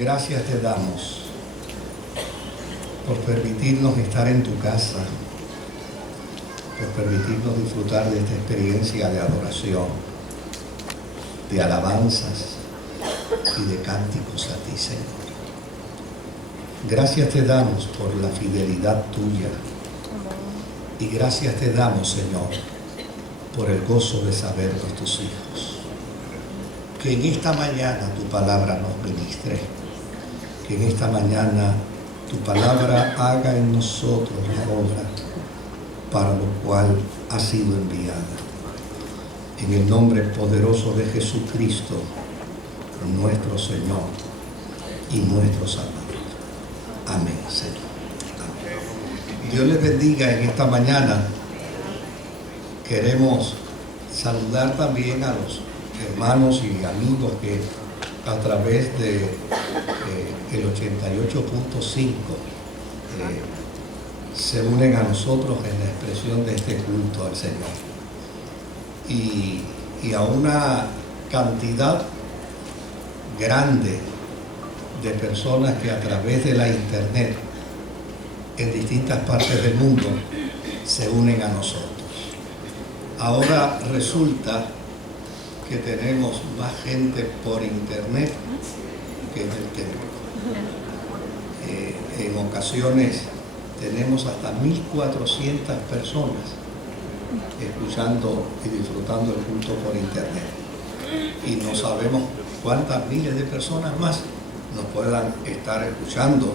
Gracias te damos por permitirnos estar en tu casa, por permitirnos disfrutar de esta experiencia de adoración, de alabanzas y de cánticos a ti, Señor. Gracias te damos por la fidelidad tuya y gracias te damos, Señor, por el gozo de saber de tus hijos. Que en esta mañana tu palabra nos ministre, que en esta mañana tu palabra haga en nosotros la obra para lo cual ha sido enviada. En el nombre poderoso de Jesucristo, nuestro Señor y nuestro Salvador. Amén, Señor. Amén. Dios les bendiga en esta mañana. Queremos saludar también a los hermanos y amigos que a través de el 88.5 se unen a nosotros en la expresión de este culto al Señor. Y a una cantidad grande de personas que a través de la internet en distintas partes del mundo se unen a nosotros. Ahora resulta que tenemos más gente por internet que en el templo. En ocasiones tenemos hasta 1.400 personas escuchando y disfrutando el culto por internet. Y no sabemos cuántas miles de personas más nos puedan estar escuchando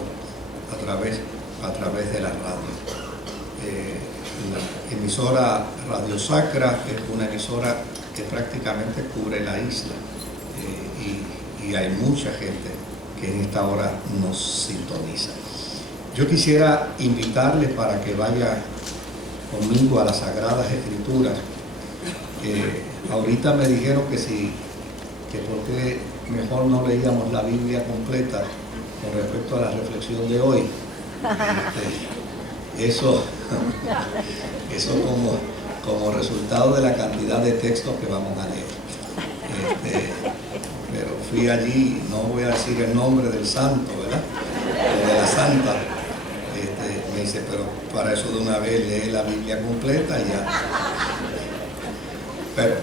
a través de la radio. La emisora Radio Sacra es una emisora que prácticamente cubre la isla y hay mucha gente que en esta hora nos sintoniza. Yo quisiera invitarles para que vaya conmigo a las Sagradas Escrituras. Ahorita me dijeron que por qué mejor no leíamos la Biblia completa con respecto a la reflexión de hoy. Eso como resultado de la cantidad de textos que vamos a leer. Pero fui allí, no voy a decir el nombre del santo, ¿verdad? O de la santa. Me dice, pero para eso de una vez lee la Biblia completa y ya. Pero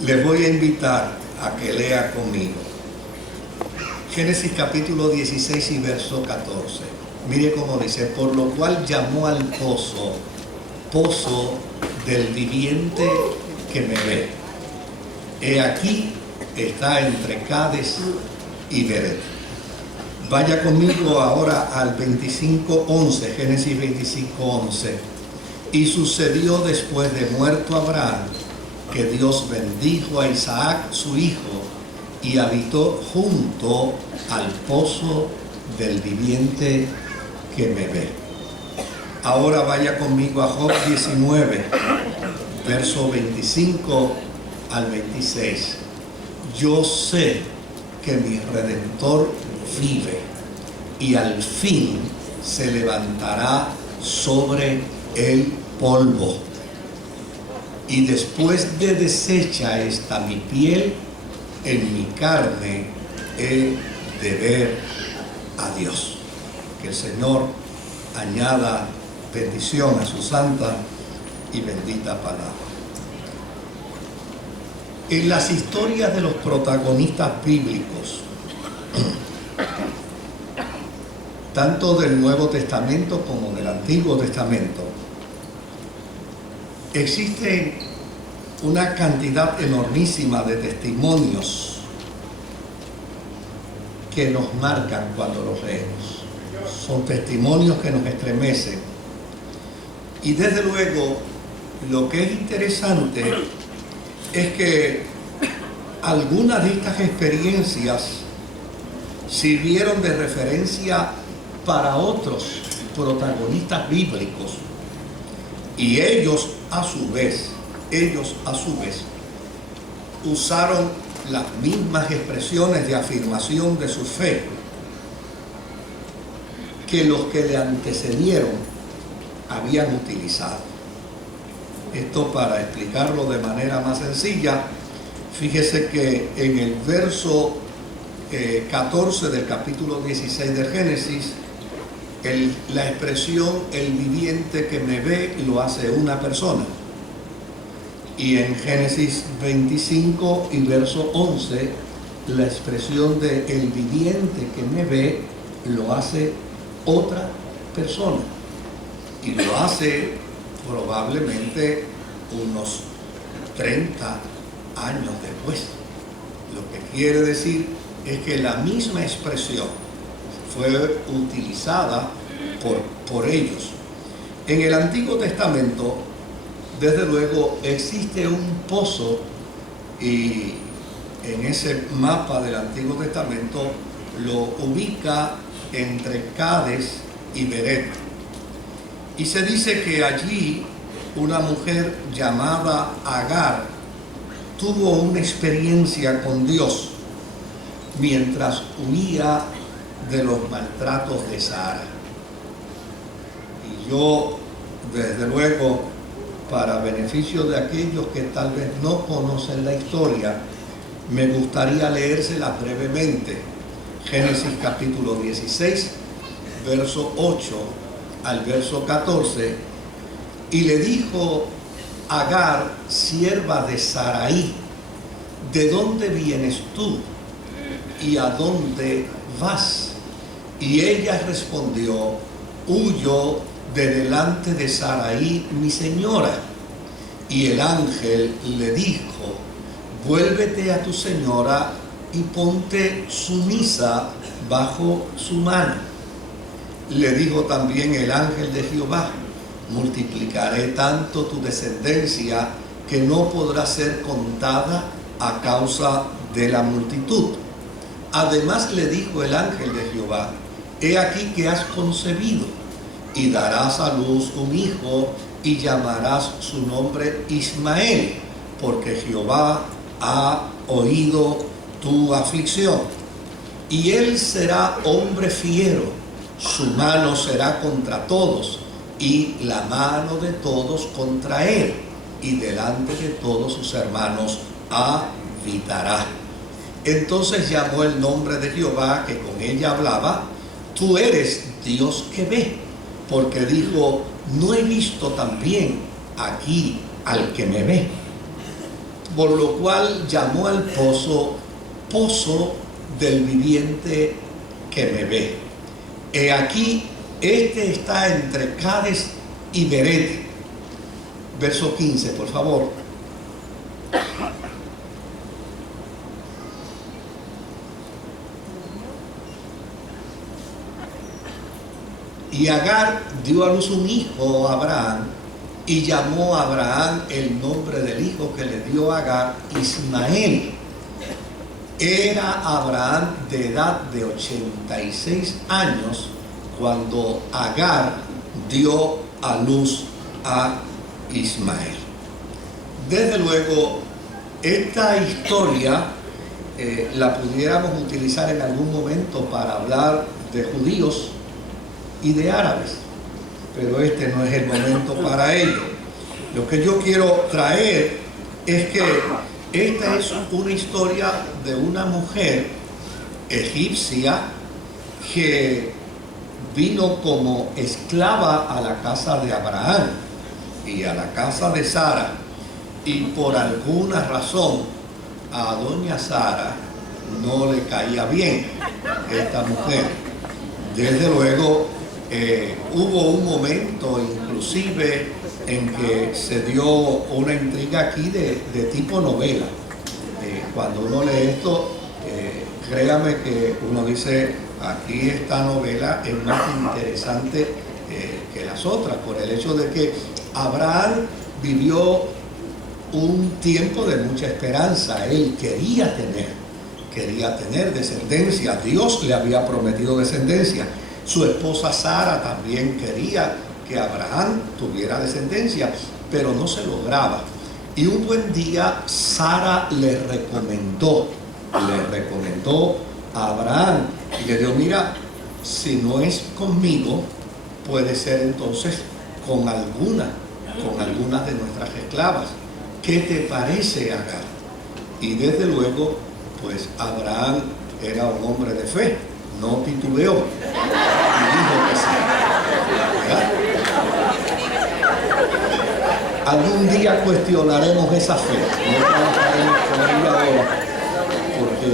les voy a invitar a que lea conmigo Génesis capítulo 16 y verso 14. Mire cómo dice: por lo cual llamó al pozo, pozo del viviente que me ve. He aquí está entre Cades y Bered. Vaya conmigo ahora al 25:11, Génesis 25:11. Y sucedió después de muerto Abraham, que Dios bendijo a Isaac su hijo, y habitó junto al pozo del viviente que me ve. Ahora vaya conmigo a Job 19, verso 25 al 26. Yo sé que mi Redentor vive y al fin se levantará sobre el polvo. Y después de deshecha está mi piel, en mi carne he de ver a Dios. Que el Señor añada bendición a su santa y bendita palabra. En las historias de los protagonistas bíblicos, tanto del Nuevo Testamento como del Antiguo Testamento, existe una cantidad enormísima de testimonios que nos marcan cuando los leemos. Son testimonios que nos estremecen. Y desde luego, lo que es interesante es que algunas de estas experiencias sirvieron de referencia para otros protagonistas bíblicos. Y ellos a su vez, usaron las mismas expresiones de afirmación de su fe que los que le antecedieron habían utilizado. Esto, para explicarlo de manera más sencilla, fíjese que en el verso 14 del capítulo 16 de Génesis, la expresión el viviente que me ve lo hace una persona. Y en Génesis 25 y verso 11, la expresión de el viviente que me ve lo hace otra persona. Y lo hace probablemente unos 30 años después. Lo que quiere decir es que la misma expresión fue utilizada por ellos. En el Antiguo Testamento, desde luego, existe un pozo, y en ese mapa del Antiguo Testamento lo ubica entre Cades y Beret. Y se dice que allí una mujer llamada Agar tuvo una experiencia con Dios mientras huía de los maltratos de Sara. Y yo, desde luego, para beneficio de aquellos que tal vez no conocen la historia, me gustaría leérsela brevemente. Génesis capítulo 16, verso 8 al verso 14. Y le dijo Agar, sierva de Sarai, ¿de dónde vienes tú y a dónde vas? Y ella respondió, huyo de delante de Sarai, mi señora. Y el ángel le dijo, vuélvete a tu señora y ponte sumisa bajo su mano. Le dijo también el ángel de Jehová, multiplicaré tanto tu descendencia que no podrá ser contada a causa de la multitud. Además le dijo el ángel de Jehová, he aquí que has concebido y darás a luz un hijo y llamarás su nombre Ismael, porque Jehová ha oído tu aflicción. Y él será hombre fiero, su mano será contra todos y la mano de todos contra él, y delante de todos sus hermanos habitará. Entonces llamó el nombre de Jehová que con ella hablaba, tú eres Dios que ve, porque dijo, no he visto también aquí al que me ve. Por lo cual llamó al pozo, pozo del viviente que me ve. He aquí, este está entre Cades y Beret. Verso 15, por favor. Y Agar dio a luz un hijo a Abraham, y llamó a Abraham el nombre del hijo que le dio a Agar, Ismael. Era Abraham de edad de 86 años cuando Agar dio a luz a Ismael. Desde luego, esta historia la pudiéramos utilizar en algún momento para hablar de judíos y de árabes, pero este no es el momento para ello. Lo que yo quiero traer es que esta es una historia de una mujer egipcia que vino como esclava a la casa de Abraham y a la casa de Sara, y por alguna razón a doña Sara no le caía bien esta mujer. Desde luego hubo un momento inclusive en que se dio una intriga aquí de tipo novela. Cuando uno lee esto, créame que uno dice, aquí esta novela es más interesante que las otras, por el hecho de que Abraham vivió un tiempo de mucha esperanza. Él quería tener descendencia. Dios le había prometido descendencia. Su esposa Sara también quería que Abraham tuviera descendencia, pero no se lograba. Y un buen día Sara le recomendó a Abraham y le dijo, mira, si no es conmigo, puede ser entonces con algunas de nuestras esclavas. ¿Qué te parece, Agar? Y desde luego, pues Abraham era un hombre de fe, no titubeó y dijo que sí. ¿Verdad? Algún día cuestionaremos esa fe, no trabajaremos con ella ahora, porque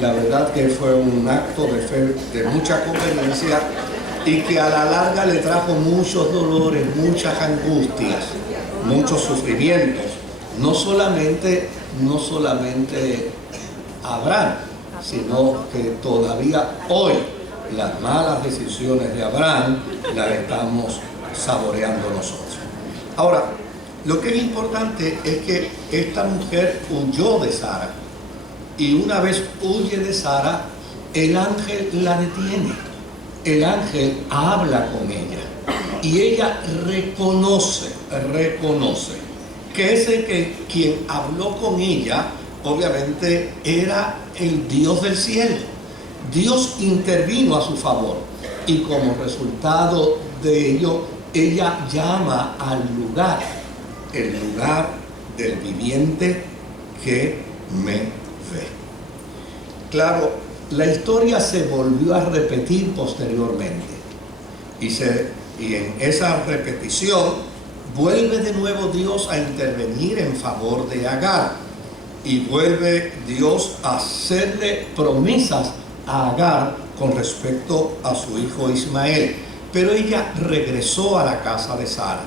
la verdad que fue un acto de fe de mucha conveniencia y que a la larga le trajo muchos dolores, muchas angustias, muchos sufrimientos, no solamente a Abraham, sino que todavía hoy las malas decisiones de Abraham las estamos saboreando nosotros. Ahora, lo que es importante es que esta mujer huyó de Sara, y una vez huye de Sara, el ángel la detiene. El ángel habla con ella y ella reconoce que ese que quien habló con ella obviamente era el Dios del cielo. Dios intervino a su favor y como resultado de ello ella llama al lugar, el lugar del viviente que me ve. Claro, la historia se volvió a repetir posteriormente y en esa repetición vuelve de nuevo Dios a intervenir en favor de Agar y vuelve Dios a hacerle promesas a Agar con respecto a su hijo Ismael, pero ella regresó a la casa de Sara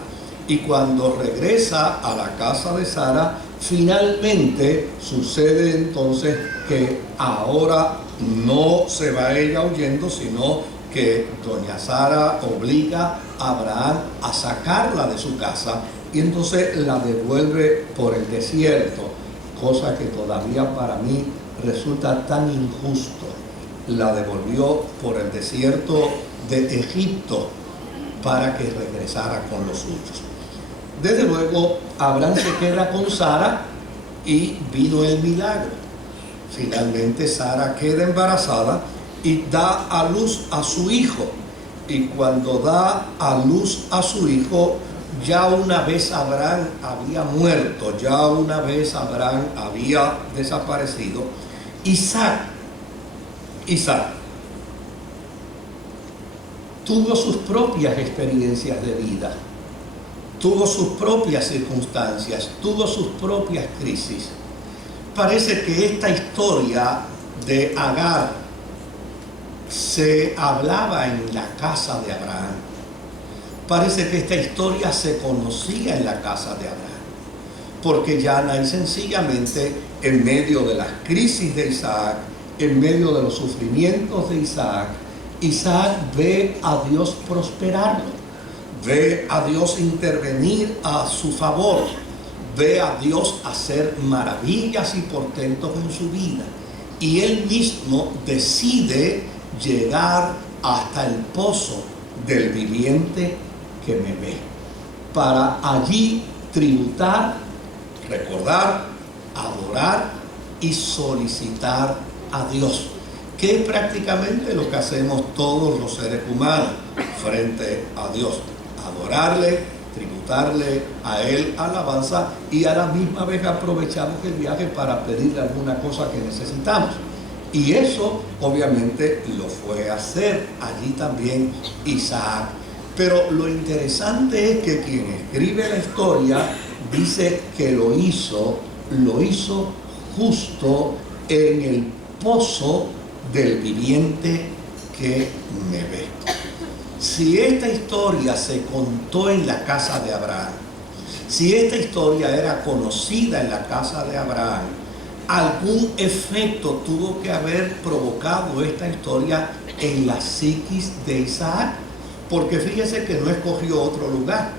y cuando regresa a la casa de Sara finalmente sucede entonces que ahora no se va ella huyendo, sino que doña Sara obliga a Abraham a sacarla de su casa y entonces la devuelve por el desierto, cosa que todavía para mí resulta tan injusto. La devolvió por el desierto de Egipto para que regresara con los suyos. Desde luego Abraham se queda con Sara y vino el milagro. Finalmente Sara queda embarazada y da a luz a su hijo. Y cuando da a luz a su hijo, ya una vez Abraham había muerto, ya una vez Abraham había desaparecido, Isaac tuvo sus propias experiencias de vida, tuvo sus propias circunstancias, tuvo sus propias crisis. Parece que esta historia de Agar se hablaba en la casa de Abraham. Parece que esta historia se conocía en la casa de Abraham. Porque llana y sencillamente, en medio de las crisis de Isaac, en medio de los sufrimientos de Isaac, Isaac ve a Dios prosperarlo, ve a Dios intervenir a su favor, ve a Dios hacer maravillas y portentos en su vida. Y él mismo decide llegar hasta el pozo del viviente que me ve, para allí tributar, recordar, adorar y solicitar a Dios, que es prácticamente lo que hacemos todos los seres humanos frente a Dios: adorarle, tributarle a Él alabanza, y a la misma vez aprovechamos el viaje para pedirle alguna cosa que necesitamos. Y eso obviamente lo fue a hacer allí también Isaac. Pero lo interesante es que quien escribe la historia dice que lo hizo justo en el pozo del viviente que me ve. Si esta historia se contó en la casa de Abraham, si esta historia era conocida en la casa de Abraham, algún efecto tuvo que haber provocado esta historia en la psiquis de Isaac, porque fíjese que no escogió otro lugar,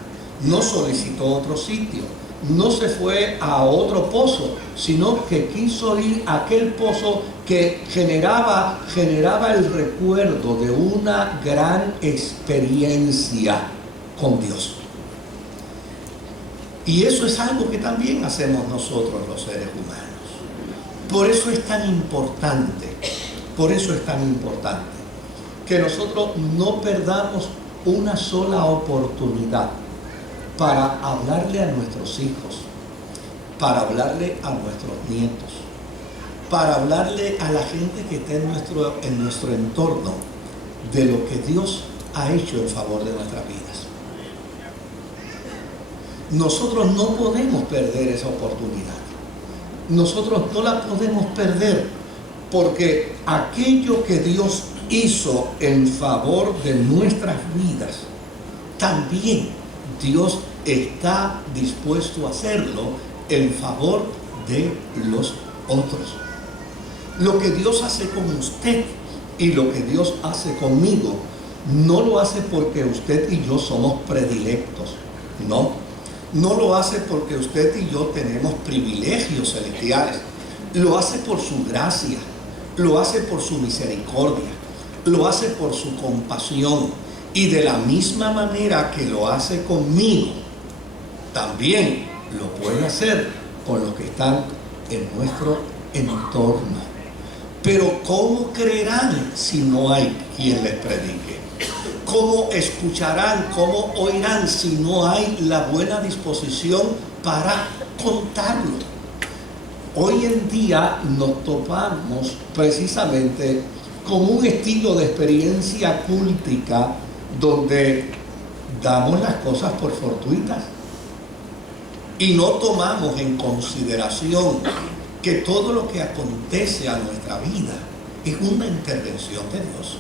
no solicitó otro sitio, no se fue a otro pozo, sino que quiso ir a aquel pozo que generaba el recuerdo de una gran experiencia con Dios. Y eso es algo que también hacemos nosotros los seres humanos. Por eso es tan importante que nosotros no perdamos una sola oportunidad para hablarle a nuestros hijos, para hablarle a nuestros nietos, para hablarle a la gente que está en nuestro entorno de lo que Dios ha hecho en favor de nuestras vidas. Nosotros no podemos perder esa oportunidad. Nosotros no la podemos perder, porque aquello que Dios hizo en favor de nuestras vidas, también Dios está dispuesto a hacerlo en favor de los otros. Lo que Dios hace con usted y lo que Dios hace conmigo, no lo hace porque usted y yo somos predilectos. No lo hace porque usted y yo tenemos privilegios celestiales. Lo hace por su gracia, lo hace por su misericordia, lo hace por su compasión. Y de la misma manera que lo hace conmigo, también lo puede hacer con los que están en nuestro entorno. Pero ¿cómo creerán si no hay quien les predique? ¿Cómo escucharán, cómo oirán si no hay la buena disposición para contarlo? Hoy en día nos topamos precisamente con un estilo de experiencia cultica donde damos las cosas por fortuitas y no tomamos en consideración que todo lo que acontece a nuestra vida es una intervención de Dios.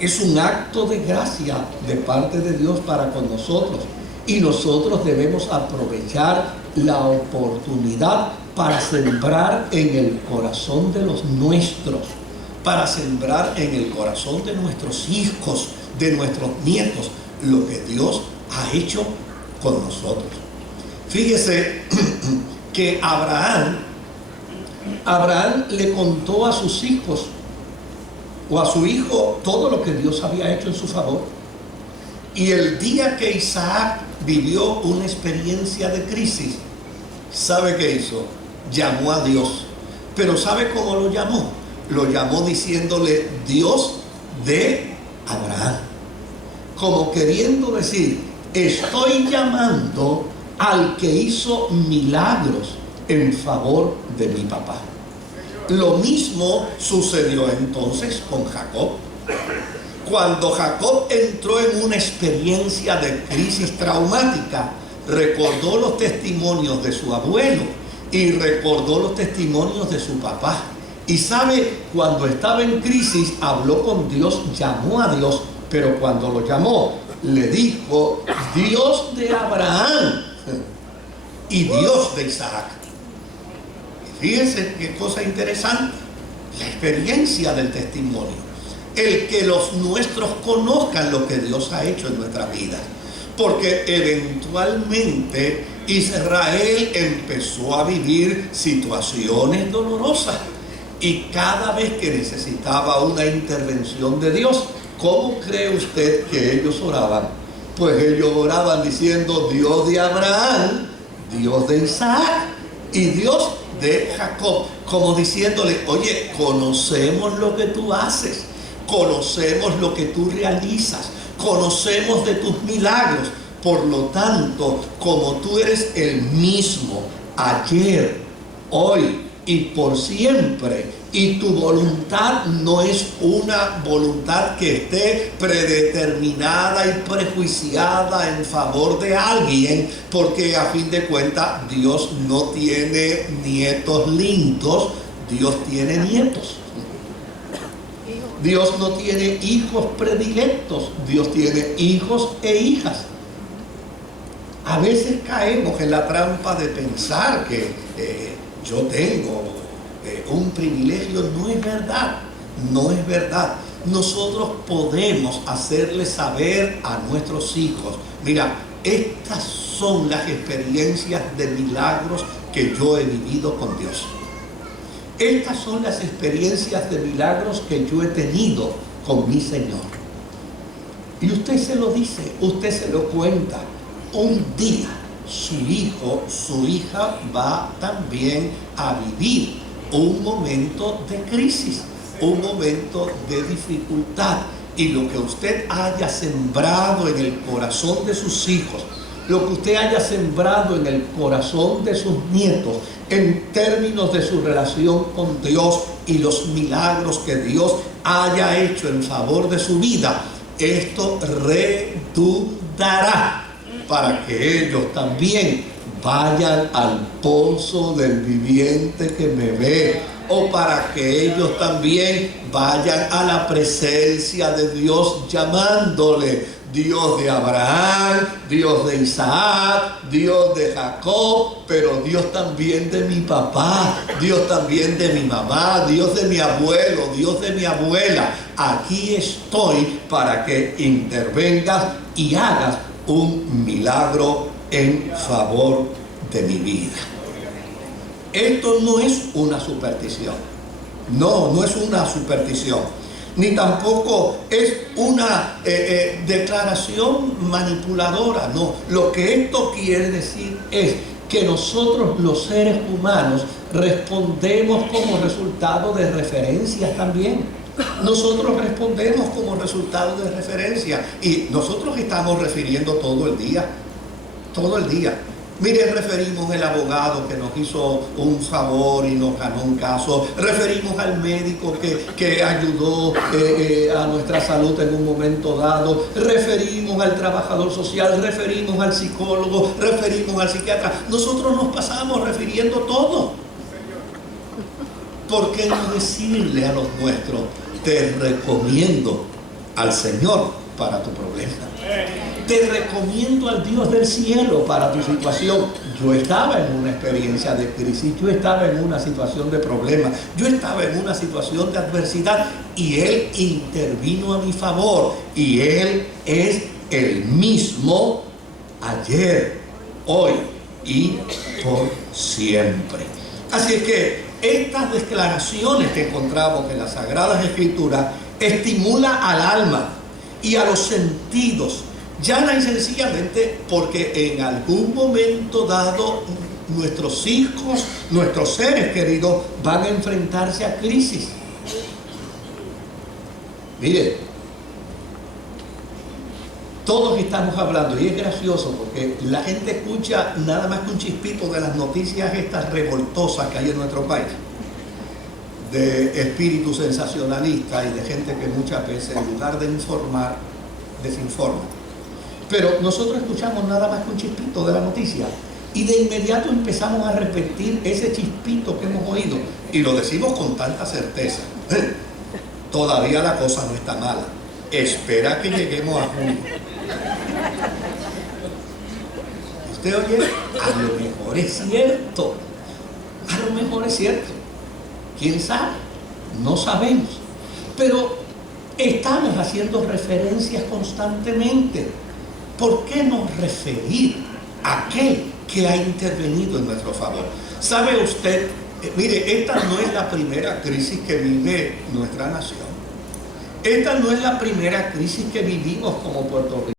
Es un acto de gracia de parte de Dios para con nosotros, y nosotros debemos aprovechar la oportunidad para sembrar en el corazón de los nuestros, para sembrar en el corazón de nuestros hijos, de nuestros nietos, lo que Dios ha hecho con nosotros. Fíjese que Abraham le contó a sus hijos o a su hijo todo lo que Dios había hecho en su favor. Y el día que Isaac vivió una experiencia de crisis, ¿sabe qué hizo? Llamó a Dios. Pero ¿sabe cómo lo llamó? Lo llamó diciéndole Dios de Abraham. Como queriendo decir, estoy llamando al que hizo milagros en favor de mi papá. Lo mismo sucedió entonces con Jacob. Cuando Jacob entró en una experiencia de crisis traumática, recordó los testimonios de su abuelo y recordó los testimonios de su papá. Y sabe, cuando estaba en crisis, habló con Dios, llamó a Dios, pero cuando lo llamó, le dijo, Dios de Abraham y Dios de Isaac. Fíjense qué cosa interesante, la experiencia del testimonio. El que los nuestros conozcan lo que Dios ha hecho en nuestra vida. Porque eventualmente Israel empezó a vivir situaciones dolorosas. Y cada vez que necesitaba una intervención de Dios, ¿cómo cree usted que ellos oraban? Pues ellos oraban diciendo Dios de Abraham, Dios de Isaac y Dios de Jacob. Como diciéndole, oye, conocemos lo que tú haces. Conocemos lo que tú realizas, conocemos de tus milagros. Por lo tanto, como tú eres el mismo ayer, hoy y por siempre, y tu voluntad no es una voluntad que esté predeterminada y prejuiciada en favor de alguien, porque a fin de cuentas Dios no tiene nietos lindos, Dios tiene nietos. Dios no tiene hijos predilectos, Dios tiene hijos e hijas. A veces caemos en la trampa de pensar que yo tengo un privilegio. No es verdad, no es verdad. Nosotros podemos hacerle saber a nuestros hijos, mira, estas son las experiencias de milagros que yo he vivido con Dios. Estas son las experiencias de milagros que yo he tenido con mi Señor. Y usted se lo dice, usted se lo cuenta. Un día su hijo, su hija va también a vivir un momento de crisis, un momento de dificultad. Y lo que usted haya sembrado en el corazón de sus hijos, lo que usted haya sembrado en el corazón de sus nietos, en términos de su relación con Dios, y los milagros que Dios haya hecho en favor de su vida, esto redundará para que ellos también vayan al pozo del viviente que me ve, o para que ellos también vayan a la presencia de Dios llamándole Dios de Abraham, Dios de Isaac, Dios de Jacob, pero Dios también de mi papá, Dios también de mi mamá, Dios de mi abuelo, Dios de mi abuela. Aquí estoy para que intervengas y hagas un milagro en favor de mi vida. Esto no es una superstición. No es una superstición. Ni tampoco es una declaración manipuladora. No, lo que esto quiere decir es que nosotros los seres humanos respondemos como resultado de referencias también. Nosotros respondemos como resultado de referencia y nosotros estamos refiriendo todo el día. Mire, referimos al abogado que nos hizo un favor y nos ganó un caso. Referimos al médico que ayudó a nuestra salud en un momento dado. Referimos al trabajador social, referimos al psicólogo, referimos al psiquiatra. Nosotros nos pasamos refiriendo todo. ¿Por qué no decirle a los nuestros, te recomiendo al Señor para tu problema? Te recomiendo al Dios del cielo para tu situación. Yo estaba en una experiencia de crisis, yo estaba en una situación de problema, yo estaba en una situación de adversidad y Él intervino a mi favor. Y Él es el mismo ayer, hoy y por siempre. Así es que estas declaraciones que encontramos en las Sagradas Escrituras estimulan al alma y a los sentidos, llana y sencillamente porque en algún momento dado nuestros hijos, nuestros seres queridos van a enfrentarse a crisis. Mire, todos estamos hablando, y es gracioso porque la gente escucha nada más que un chispito de las noticias estas revoltosas que hay en nuestro país, de espíritu sensacionalista y de gente que muchas veces en lugar de informar, desinforma. Pero nosotros escuchamos nada más que un chispito de la noticia y de inmediato empezamos a repetir ese chispito que hemos oído y lo decimos con tanta certeza. Todavía la cosa no está mala. Espera que lleguemos a junio. ¿Usted oye? A lo mejor es cierto. A lo mejor es cierto. ¿Quién sabe? No sabemos. Pero estamos haciendo referencias constantemente. ¿Por qué no referir a aquel que ha intervenido en nuestro favor? ¿Sabe usted? Mire, esta no es la primera crisis que vive nuestra nación. Esta no es la primera crisis que vivimos como puertorriqueños.